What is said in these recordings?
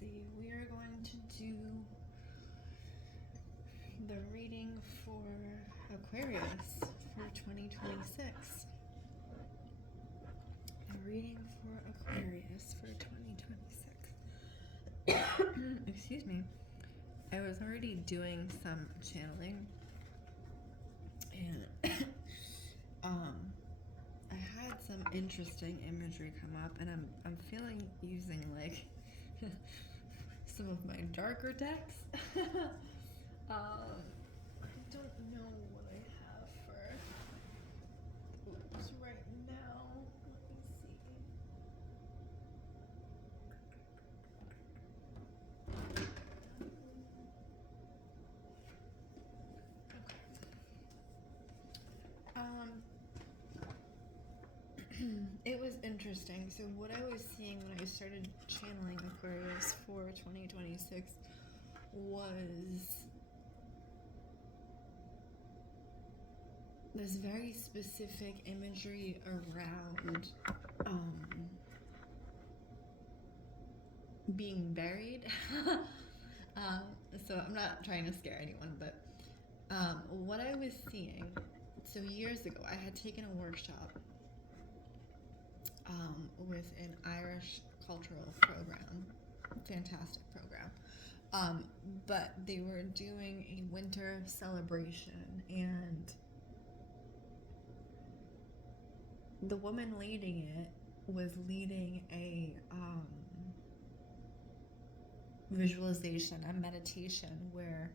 Lindsey. We are going to do the reading for Aquarius for 2026. The reading for Aquarius for 2026. Excuse me. I was already doing some channeling and I had some interesting imagery come up, and I'm feeling using like some of my darker decks. I don't know what I have for oops right now. Let me see. It was interesting. So what I was seeing when I started channeling Aquarius for 2026 was this very specific imagery around being buried. So I'm not trying to scare anyone, but what I was seeing, so years ago I had taken a workshop with an Irish cultural program, fantastic program, but they were doing a winter celebration, and the woman leading it was leading a visualization, a meditation where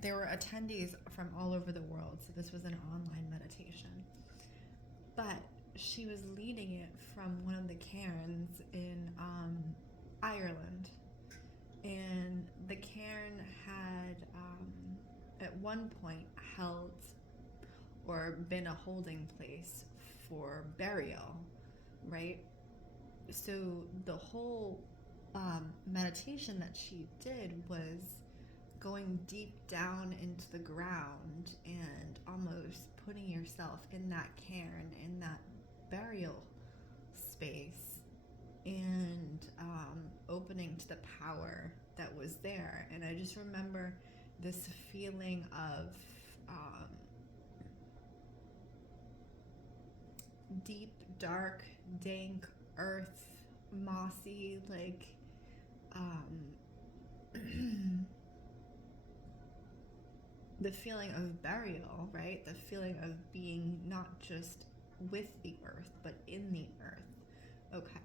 there were attendees from all over the world, so this was an online meditation. But she was leading it from one of the cairns in Ireland. And the cairn had at one point held or been a holding place for burial, right? So the whole meditation that she did was going deep down into the ground and almost putting yourself in that cairn, in that burial space, and opening to the power that was there. And I just remember this feeling of deep, dark, dank earth, mossy, like the feeling of burial, right? The feeling of being not just with the earth, but in the earth. Okay.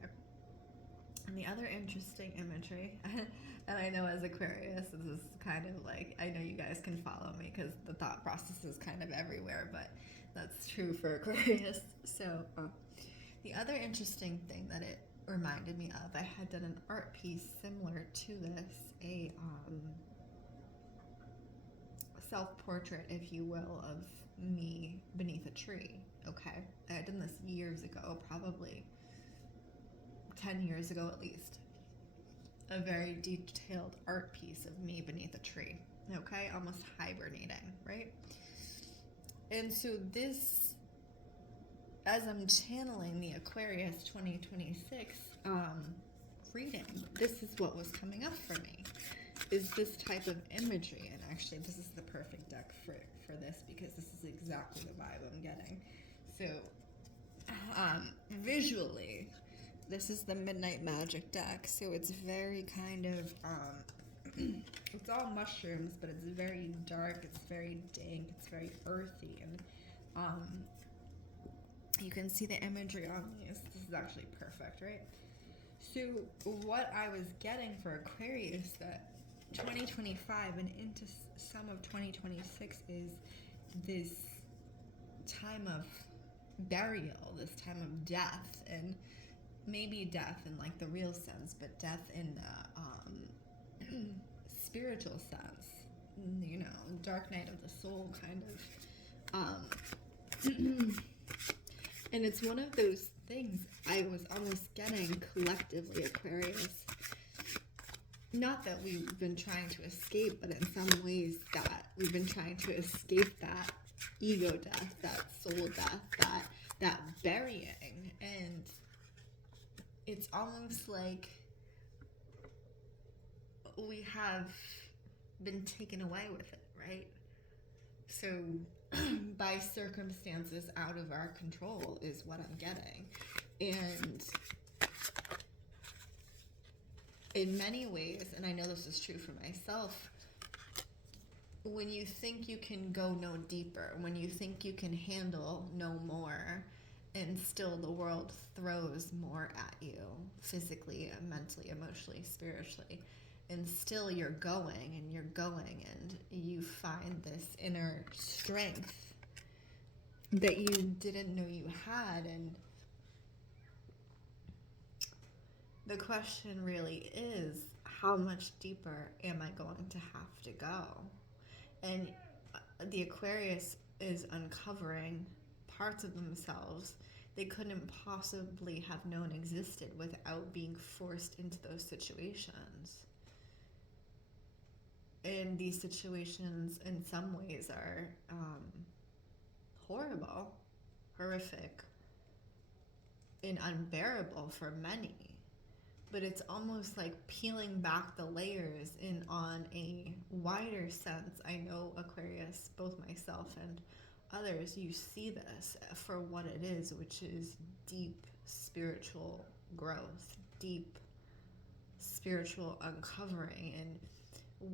And the other interesting imagery, and I know as Aquarius, this is kind of like, I know you guys can follow me because the thought process is kind of everywhere, but that's true for Aquarius. So the other interesting thing that it reminded me of, I had done an art piece similar to this, a self-portrait, if you will, of me beneath a tree. Okay, I had done this years ago, probably 10 years ago at least. A very detailed art piece of me beneath a tree. Okay, almost hibernating, right? And so this, as I'm channeling the Aquarius 2026 reading, this is what was coming up for me, is this type of imagery. And actually this is the perfect deck for this, because this is exactly the vibe I'm getting. So visually, this is the Midnight Magic deck, so it's very kind of it's all mushrooms, but it's very dark, it's very dank, it's very earthy, and you can see the imagery on these. This is actually perfect, right? So what I was getting for Aquarius, that 2025 and into some of 2026 is this time of burial, this time of death, and maybe death in like the real sense, but death in the spiritual sense, you know, dark night of the soul kind of. And it's one of those things I was almost getting collectively, Aquarius. Not that we've been trying to escape, but in some ways that we've been trying to escape that ego death, that soul death, that burying. And it's almost like we have been taken away with it, right? So by circumstances out of our control is what I'm getting. And in many ways, and I know this is true for myself, when you think you can go no deeper, when you think you can handle no more, and still the world throws more at you, physically, mentally, emotionally, spiritually, and still you're going and you're going, and you find this inner strength that you didn't know you had. And the question really is, how much deeper am I going to have to go? And the Aquarius is uncovering parts of themselves they couldn't possibly have known existed without being forced into those situations. And these situations, in some ways, are horrible, horrific, and unbearable for many. But it's almost like peeling back the layers in on a wider sense. I know Aquarius, both myself and others, you see this for what it is, which is deep spiritual growth, deep spiritual uncovering. And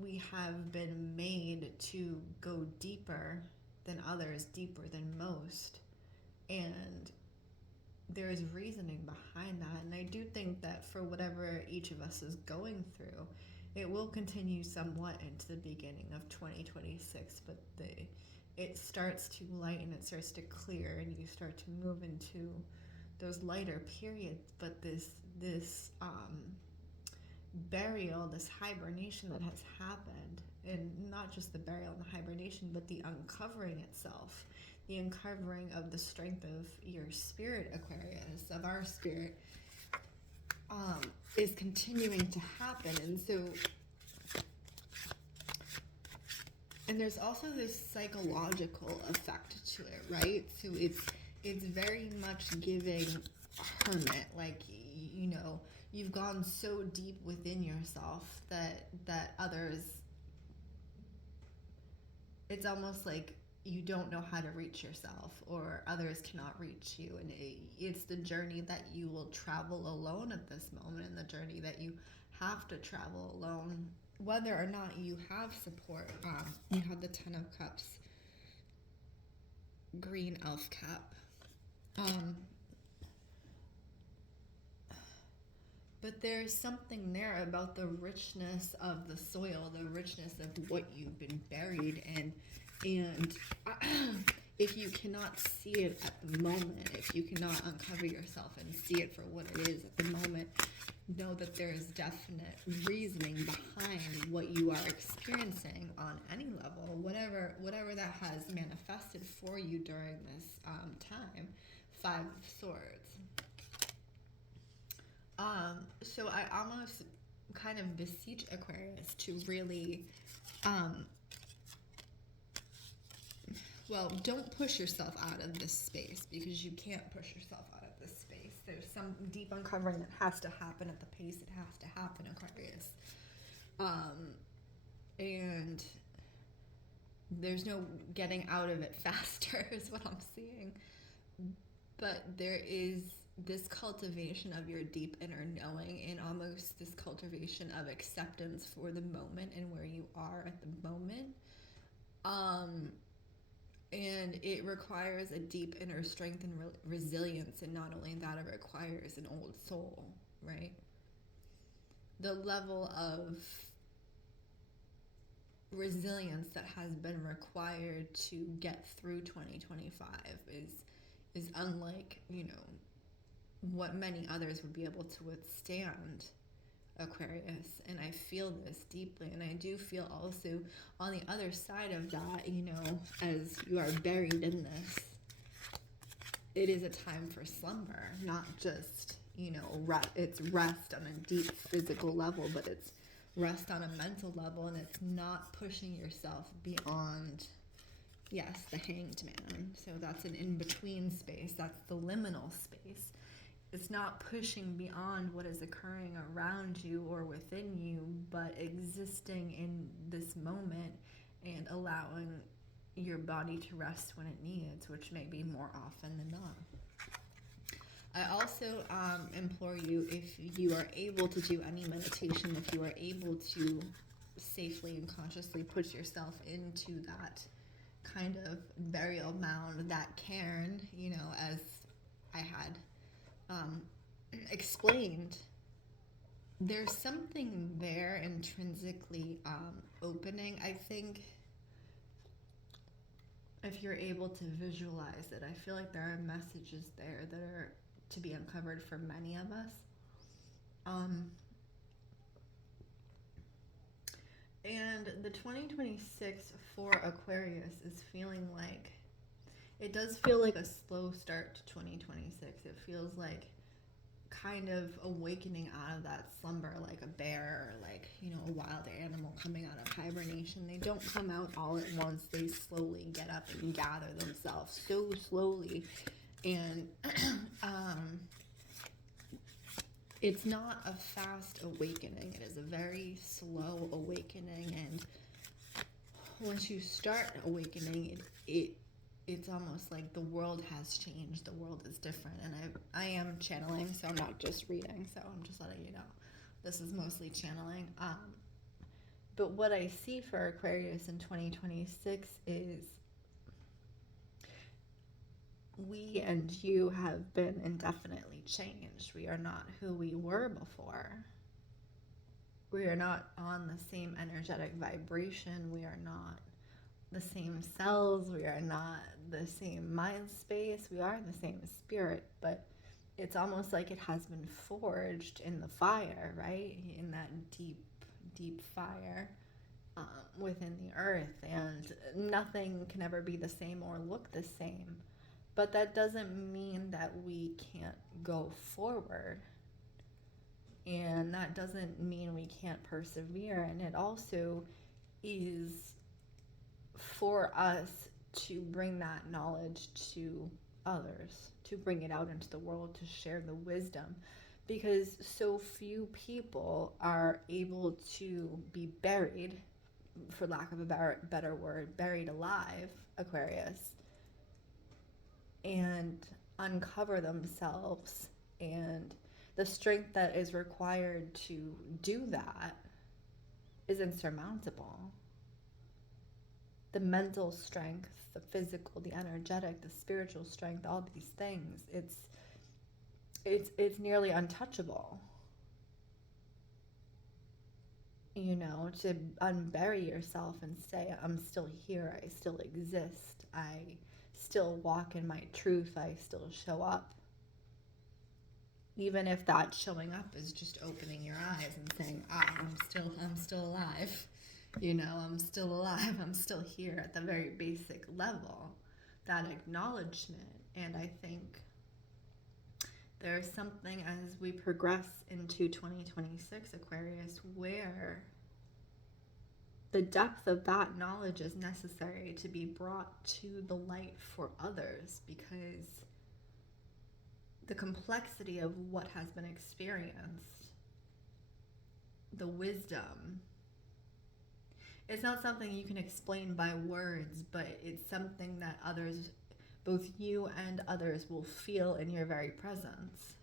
we have been made to go deeper than others, deeper than most. And there is reasoning behind that. And I do think that for whatever each of us is going through, it will continue somewhat into the beginning of 2026, but it starts to lighten, it starts to clear, and you start to move into those lighter periods. But this burial, this hibernation that has happened, and not just the burial and the hibernation, but the uncovering itself, the uncovering of the strength of your spirit, Aquarius, of our spirit, is continuing to happen. And there's also this psychological effect to it, right? So it's very much giving hermit, like, you know, you've gone so deep within yourself that others, it's almost like you don't know how to reach yourself, or others cannot reach you. And it's the journey that you will travel alone at this moment, and the journey that you have to travel alone, whether or not you have support. You have the Ten of Cups, green elf cap. But there's something there about the richness of the soil, the richness of what you've been buried in. And if you cannot see it at the moment, if you cannot uncover yourself and see it for what it is at the moment, know that there is definite reasoning behind what you are experiencing on any level, whatever that has manifested for you during this time. Five of Swords. So I almost kind of beseech Aquarius to really, well, don't push yourself out of this space, because you can't push yourself out of this space. There's some deep uncovering that has to happen at the pace it has to happen, Aquarius. And there's no getting out of it faster is what I'm seeing. But there is this cultivation of your deep inner knowing, and almost this cultivation of acceptance for the moment and where you are at the moment. And it requires a deep inner strength and resilience, and not only that, it requires an old soul, right? The level of resilience that has been required to get through 2025 is unlike, you know, what many others would be able to withstand, Aquarius. And I feel this deeply, and I do feel also on the other side of that, you know, as you are buried in this, it is a time for slumber, not just, you know, it's rest on a deep physical level, but it's rest on a mental level, and it's not pushing yourself beyond, yes, the Hanged Man. So that's an in-between space, that's the liminal space. It's not pushing beyond what is occurring around you or within you, but existing in this moment and allowing your body to rest when it needs, which may be more often than not. I also implore you, if you are able to do any meditation, if you are able to safely and consciously put yourself into that kind of burial mound, that cairn, you know, as I had explained, there's something there intrinsically opening. I think if you're able to visualize it, I feel like there are messages there that are to be uncovered for many of us. And the 2026 for Aquarius is feeling like, it does feel like a slow start to 2026. It feels like kind of awakening out of that slumber, like a bear or like, you know, a wild animal coming out of hibernation. They don't come out all at once. They slowly get up and gather themselves so slowly. And it's not a fast awakening. It is a very slow awakening. And once you start awakening, it's almost like the world has changed. The world is different. And I am channeling, so I'm not just reading. So I'm just letting you know. This is mostly channeling. But what I see for Aquarius in 2026 is we and you have been indefinitely changed. We are not who we were before. We are not on the same energetic vibration. We are not the same cells. We are not the same mind space. We are the same spirit, but it's almost like it has been forged in the fire, right? In that deep, deep fire within the earth, and nothing can ever be the same or look the same. But that doesn't mean that we can't go forward. And that doesn't mean we can't persevere. And it also is for us to bring that knowledge to others, to bring it out into the world, to share the wisdom. Because so few people are able to be buried, for lack of a better word, buried alive, Aquarius, and uncover themselves. And the strength that is required to do that is insurmountable. The mental strength, the physical, the energetic, the spiritual strength, all these things, it's nearly untouchable. You know, to unbury yourself and say, I'm still here, I still exist, I still walk in my truth, I still show up. Even if that showing up is just opening your eyes and saying, I'm still alive. You know, I'm still alive, I'm still here at the very basic level. That acknowledgement. And I think there's something as we progress into 2026, Aquarius, where the depth of that knowledge is necessary to be brought to the light for others, because the complexity of what has been experienced, the wisdom, it's not something you can explain by words, but it's something that others, both you and others, will feel in your very presence.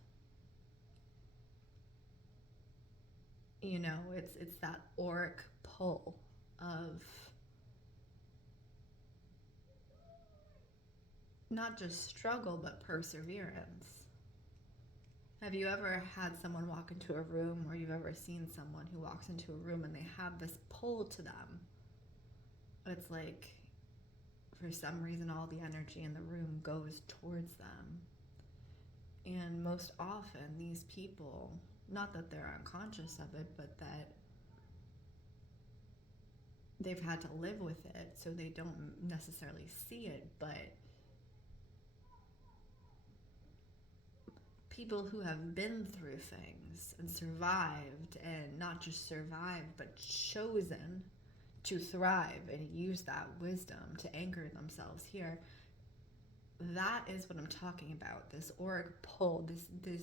You know, it's that auric pull of not just struggle, but perseverance. Have you ever had someone walk into a room, or you've ever seen someone who walks into a room and they have this pull to them? It's like, for some reason, all the energy in the room goes towards them. And most often, these people, not that they're unconscious of it, but that they've had to live with it, so they don't necessarily see it, but people who have been through things and survived, and not just survived, but chosen to thrive and use that wisdom to anchor themselves here, that is what I'm talking about. This auric pull, this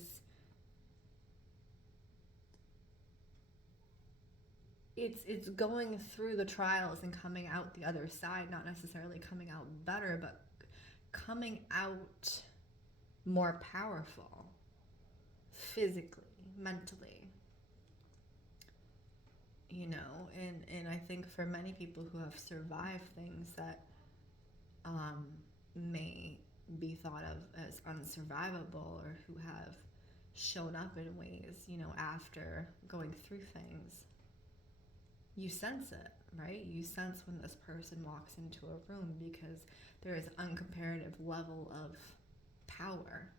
it's going through the trials and coming out the other side, not necessarily coming out better, but coming out more powerful, physically, mentally, you know. And I think for many people who have survived things that may be thought of as unsurvivable, or who have shown up in ways, you know, after going through things, you sense it, right? You sense when this person walks into a room, because there is uncomparative level of power.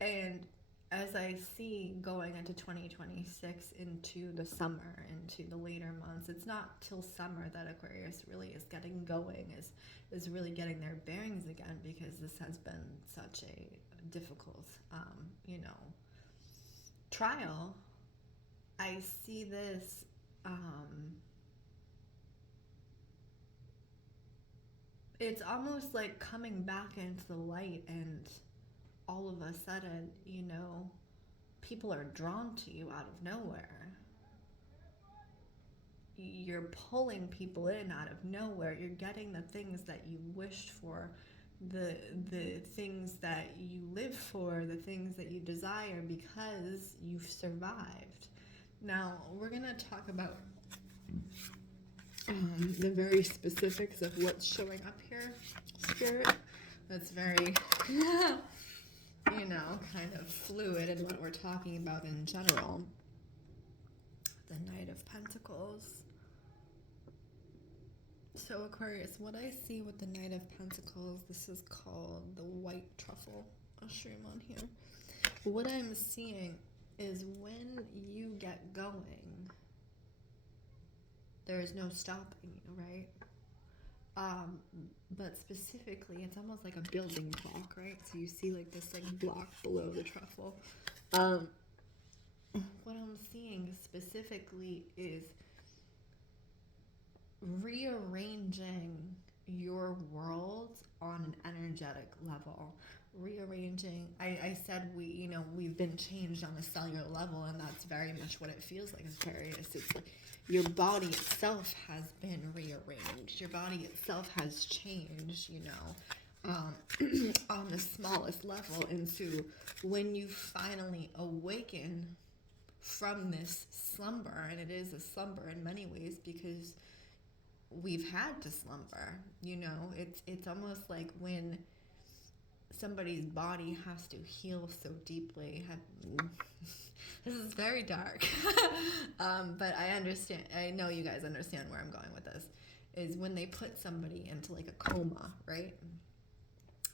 And as I see going into 2026, into the summer, into the later months, it's not till summer that Aquarius really is getting going, is really getting their bearings again, because this has been such a difficult, you know, trial. I see this it's almost like coming back into the light, and all of a sudden, you know, people are drawn to you out of nowhere. You're pulling people in out of nowhere. You're getting the things that you wished for, the things that you live for, the things that you desire, because you've survived. Now, we're going to talk about the very specifics of what's showing up here, Spirit. That's very, you know, kind of fluid in what we're talking about in general. The Knight of Pentacles. So Aquarius, what I see with the Knight of Pentacles, this is called the White Truffle mushroom on here. What I'm seeing is when you get going, there is no stopping you, right? But specifically, it's almost like a building block, right? So you see like this like block below the truffle. What I'm seeing specifically is rearranging your world on an energetic level. Rearranging, I said we've been changed on a cellular level, and that's very much what it feels like, Aquarius. It's like your body itself has been rearranged. Your body itself has changed, you know, on the smallest level. And so when you finally awaken from this slumber, and it is a slumber in many ways, because we've had to slumber, you know, it's almost like when somebody's body has to heal so deeply. This is very dark. But I know you guys understand where I'm going with this, is when they put somebody into like a coma, right?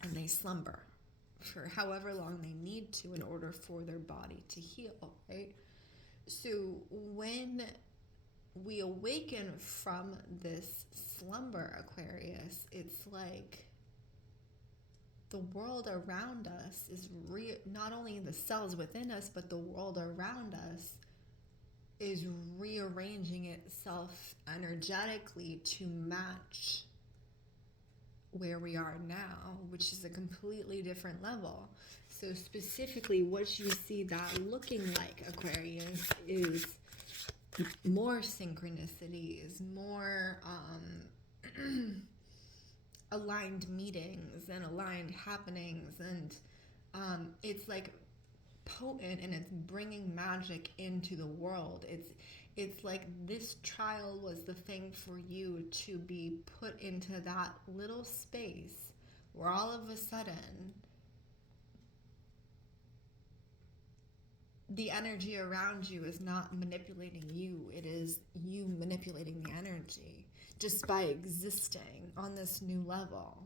And they slumber for however long they need to in order for their body to heal, right? So when we awaken from this slumber, Aquarius, it's like the world around us is not only the cells within us, but the world around us is rearranging itself energetically to match where we are now, which is a completely different level. So specifically, what you see that looking like, Aquarius, is more synchronicities, more aligned meetings and aligned happenings, and it's like potent, and it's bringing magic into the world. It's like this trial was the thing for you to be put into that little space where all of a sudden the energy around you is not manipulating you. It is you manipulating the energy just by existing on this new level.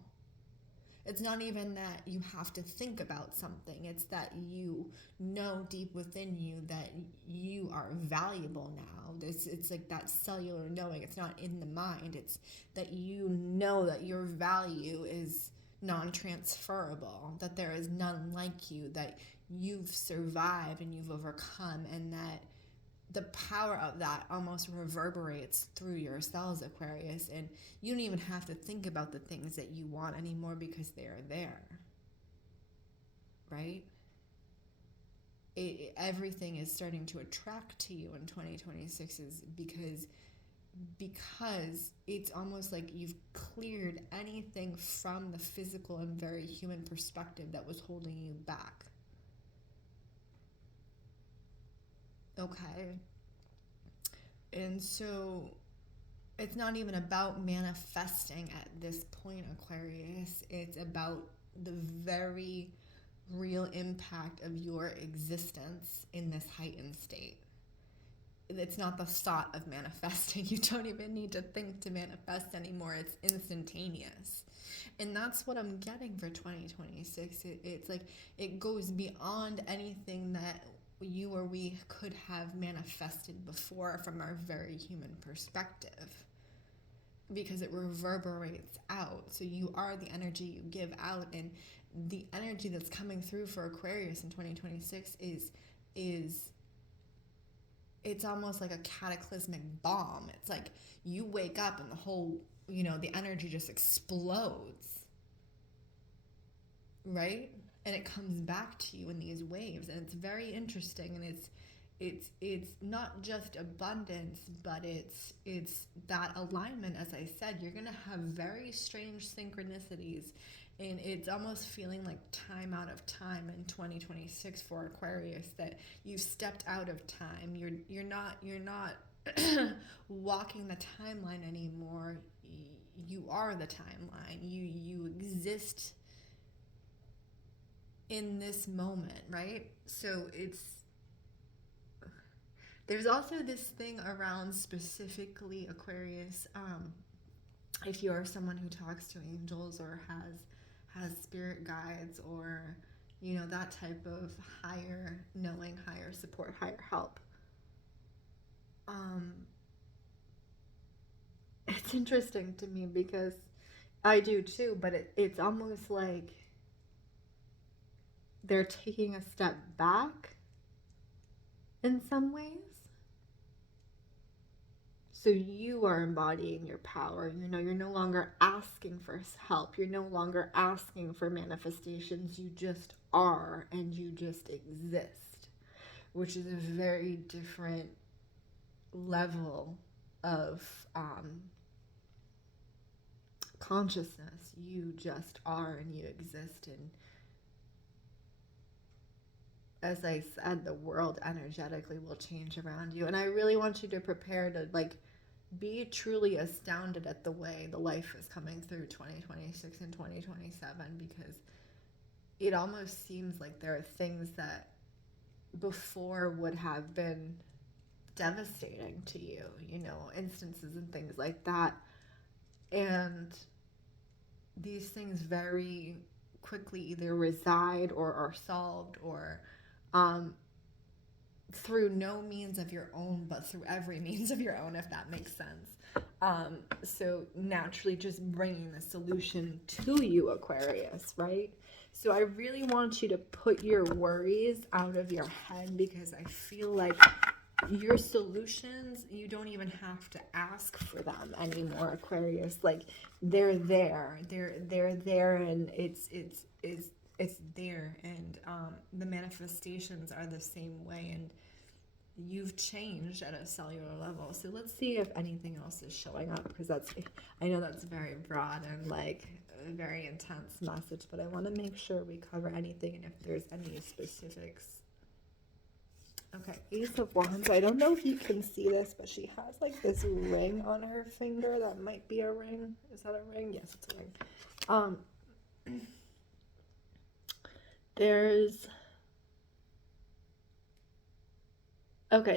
It's not even that you have to think about something. It's that you know deep within you that you are valuable now. It's like that cellular knowing. It's not in the mind. It's that you know that your value is non-transferable, that there is none like you, that you've survived and you've overcome, and that the power of that almost reverberates through your cells, Aquarius, and you don't even have to think about the things that you want anymore because they are there, right? Everything is starting to attract to you in 2026 is because it's almost like you've cleared anything from the physical and very human perspective that was holding you back. Okay. And so it's not even about manifesting at this point, Aquarius. It's about the very real impact of your existence in this heightened state. It's not the thought of manifesting. You don't even need to think to manifest anymore. It's instantaneous. And that's what I'm getting for 2026. It's like it goes beyond anything that you or we could have manifested before from our very human perspective, because it reverberates out. So you are the energy you give out, and the energy that's coming through for Aquarius in 2026 is it's almost like a cataclysmic bomb. It's like you wake up and the whole, the energy just explodes, right? And it comes back to you in these waves, and it's very interesting. And it's not just abundance, but it's that alignment. As I said, you're gonna have very strange synchronicities, and it's almost feeling like time out of time in 2026 for Aquarius, that you've stepped out of time. You're not walking the timeline anymore. You are the timeline. You exist in this moment, right? So there's also this thing around, specifically Aquarius, if you're someone who talks to angels or has spirit guides, or that type of higher knowing, higher support, higher help. It's interesting to me because I do too, but it's almost like they're taking a step back in some ways. So you are embodying your power. You're no longer asking for help. You're no longer asking for manifestations. You just are, and you just exist, which is a very different level of consciousness. You just are, and you exist. And as I said, the world energetically will change around you. And I really want you to prepare to be truly astounded at the way the life is coming through 2026 and 2027, because it almost seems like there are things that before would have been devastating to you, instances and things like that. And these things very quickly either reside or are solved, or through no means of your own, but through every means of your own, if that makes sense. So naturally just bringing the solution to you, Aquarius, right? So I really want you to put your worries out of your head, because I feel like your solutions, you don't even have to ask for them anymore, Aquarius. Like they're there, and it's there, and the manifestations are the same way, and you've changed at a cellular level. So let's see if anything else is showing up, because I know that's very broad and a very intense message, but I want to make sure we cover anything, and if there's any specifics. Okay, Ace of Wands. I don't know if you can see this, but she has this ring on her finger. That might be a ring. Is that a ring? Yes, it's a ring.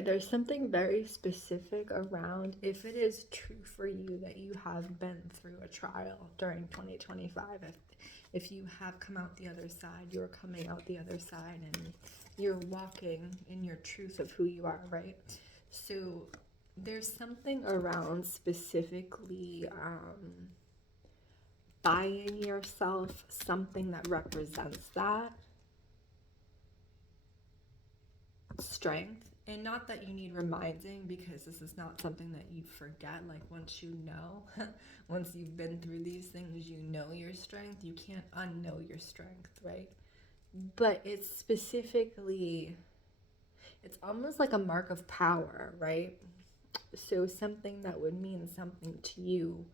There's something very specific around, if it is true for you that you have been through a trial during 2025, if you have come out the other side, you're coming out the other side, and you're walking in your truth of who you are, right? So there's something around specifically buying yourself something that represents that strength And not that you need reminding, because this is not something that you forget. Like, once you know, once you've been through these things, you know your strength. You can't unknow your strength, right? But it's specifically, it's almost like a mark of power, right? So something that would mean something to you.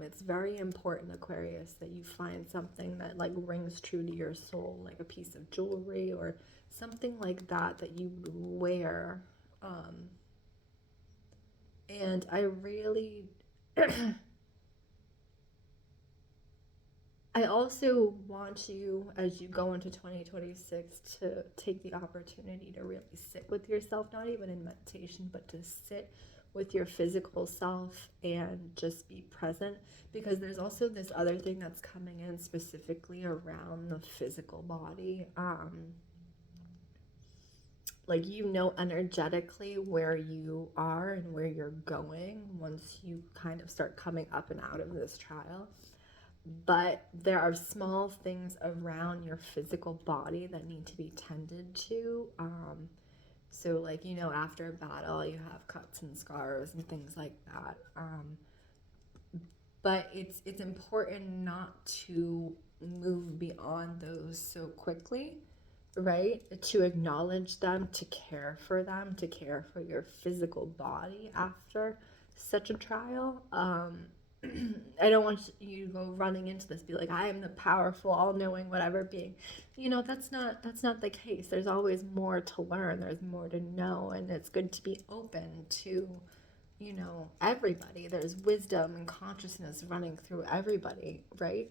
It's very important, Aquarius, that you find something that like rings true to your soul, like a piece of jewelry or something like that that you wear. And I really, I also want you, as you go into 2026, to take the opportunity to really sit with yourself, not even in meditation, but to sit with your physical self and just be present, because there's also this other thing that's coming in specifically around the physical body. Like, you know, energetically where you are and where you're going once you kind of start coming up and out of this trial. But there are small things around your physical body that need to be tended to. So, like, you know, after a battle, you have cuts and scars and things like that. But it's important not to move beyond those so quickly, right? To acknowledge them, to care for them, to care for your physical body after such a trial. I don't want you to go running into this, be like, I am the powerful, all-knowing, whatever being. You know, that's not the case. There's always more to learn. There's more to know, and it's good to be open to, you know, everybody. There's wisdom and consciousness running through everybody, right?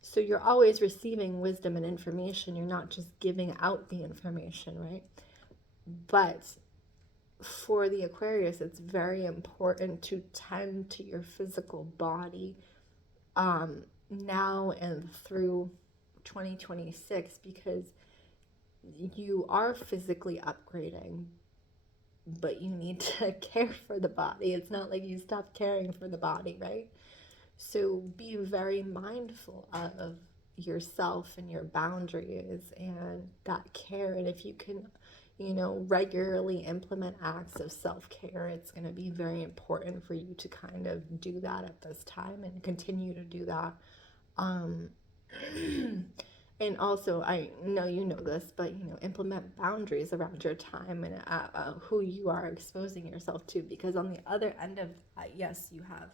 So you're always receiving wisdom and information. You're not just giving out the information, right? But for the Aquarius, it's very important to tend to your physical body now and through 2026, because you are physically upgrading, but you need to care for the body. It's not like you stop caring for the body, right? So be very mindful of yourself and your boundaries and that care. And if you can, you know, regularly implement acts of self-care, it's going to be very important for you to kind of do that at this time and continue to do that. And also, I know you know this, but, you know, implement boundaries around your time and who you are exposing yourself to, because on the other end of that, yes, you have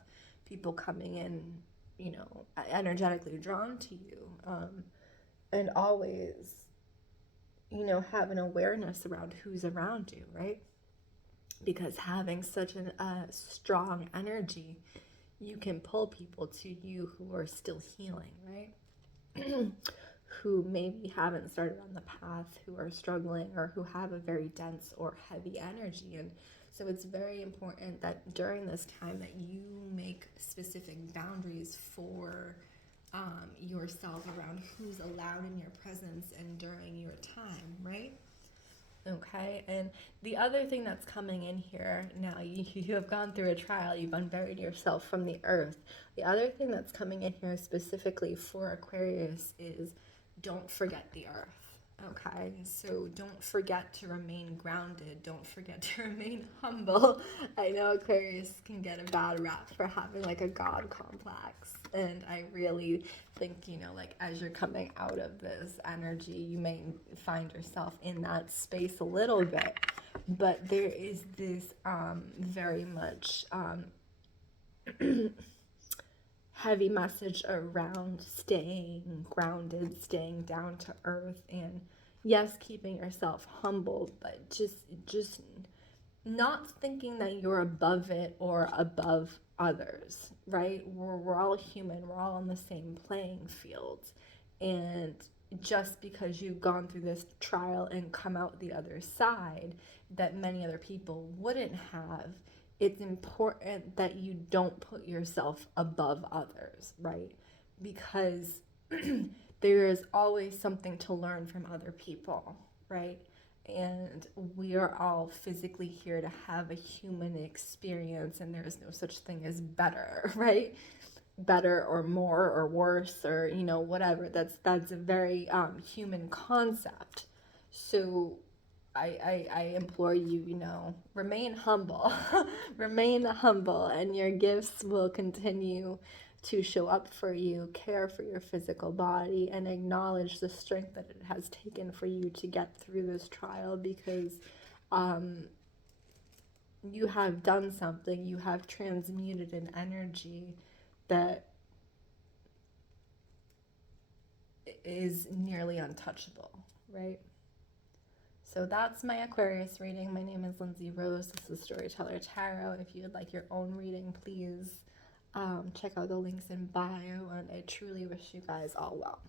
people coming in, you know, energetically drawn to you, and always, you know, have an awareness around who's around you, right? Because having such a strong energy, you can pull people to you who are still healing, right? Who maybe haven't started on the path, who are struggling, or who have a very dense or heavy energy. And so it's very important that during this time that you make specific boundaries for yourself around who's allowed in your presence and during your time, right? Okay, and the other thing that's coming in here now, you have gone through a trial, you've unburied yourself from the earth. The other thing that's coming in here specifically for Aquarius is don't forget the earth. Okay, so don't forget to remain grounded. Don't forget to remain humble. I know Aquarius can get a bad rap for having like a God complex. And I really think, you know, like as you're coming out of this energy, you may find yourself in that space a little bit. But there is this very much heavy message around staying grounded, staying down to earth, and yes, keeping yourself humble, but just not thinking that you're above it or above others, right? We're all human, we're all on the same playing field. And just because you've gone through this trial and come out the other side that many other people wouldn't have, it's important that you don't put yourself above others, right? Because there is always something to learn from other people, right? And we are all physically here to have a human experience, and there is no such thing as better, right? Better or more or worse or, you know, whatever. That's a very human concept. So I implore you, you know, remain humble. Remain humble, and your gifts will continue to show up for you. Care for your physical body and acknowledge the strength that it has taken for you to get through this trial, because you have done something. You have transmuted an energy that is nearly untouchable, right? So that's my Aquarius reading. My name is Lindsey Rose. This is Storyteller Tarot. If you would like your own reading, please check out the links in bio, and I truly wish you guys all well.